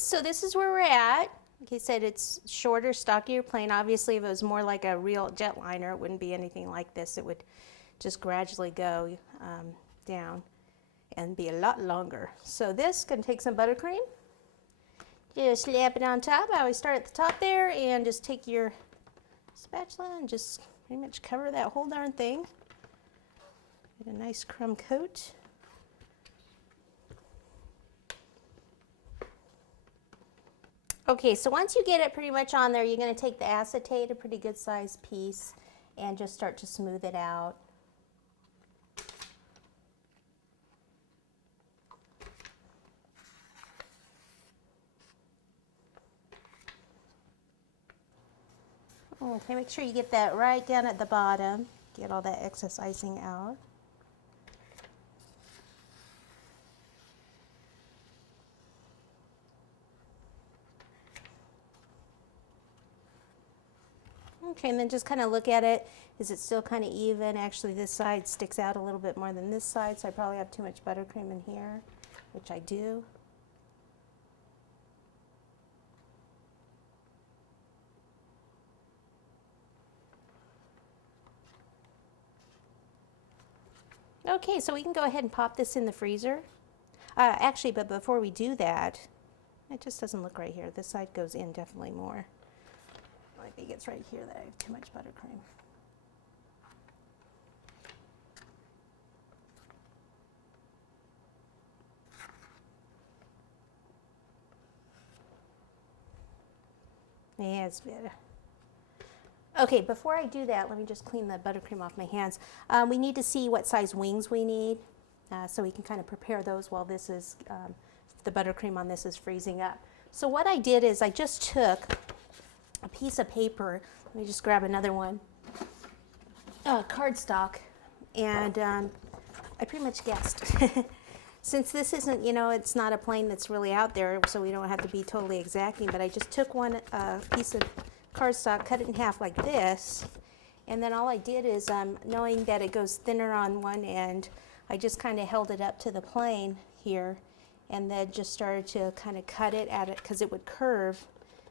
so this is where we're at. Like I said, it's shorter, stockier plane. Obviously, if it was more like a real jetliner, it wouldn't be anything like this. It would just gradually go down and be a lot longer. So this can take some buttercream. Just slap it on top. I always start at the top there and just take your spatula and just pretty much cover that whole darn thing. Get a nice crumb coat. Okay, so once you get it pretty much on there, you're going to take the acetate, a pretty good sized piece, and just start to smooth it out. Okay, make sure you get that right down at the bottom. Get all that excess icing out. Okay, and then just kind of look at it. Is it still kind of even? Actually, this side sticks out a little bit more than this side, so I probably have too much buttercream in here, which I do. Okay, so we can go ahead and pop this in the freezer. Actually, but before we do that, it just doesn't look right here. This side goes in definitely more. I think it's right here that I have too much buttercream. Yeah, it's better. Okay, before I do that, let me just clean the buttercream off my hands. We need to see what size wings we need, so we can kind of prepare those while this is, the buttercream on this is freezing up. So what I did is I just took a piece of paper, let me just grab another one, cardstock, and I pretty much guessed. Since this isn't, you know, it's not a plane that's really out there, so we don't have to be totally exacting, but I just took one piece of cardstock, cut it in half like this, and then all I did is, knowing that it goes thinner on one end, I just kind of held it up to the plane here, and then just started to kind of cut it at it, because it would curve,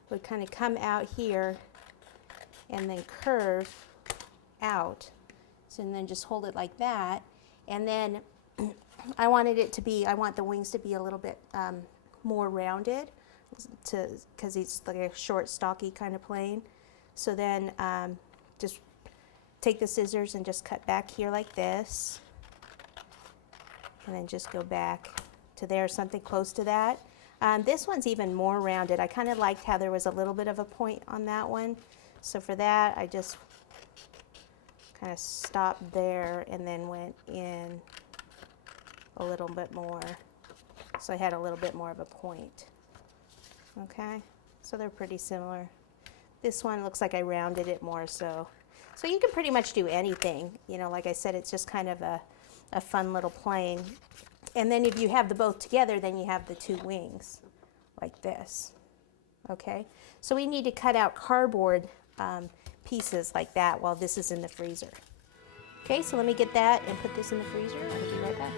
would kind of come out here, and then curve out. So and then just hold it like that, and then I wanted it to be, I want the wings to be a little bit more rounded, because it's like a short, stocky kind of plane. So then just take the scissors and just cut back here like this, and then just go back to there, something close to that. This one's even more rounded. I kind of liked how there was a little bit of a point on that one. So for that, I just kind of stopped there and then went in a little bit more. So I had a little bit more of a point. Okay, so they're pretty similar. This one looks like I rounded it more, so you can pretty much do anything. You know, like I said, it's just kind of a fun little plane. And then if you have the both together, then you have the two wings, like this. Okay, so we need to cut out cardboard pieces like that while this is in the freezer. Okay, so let me get that and put this in the freezer. I'll be right back.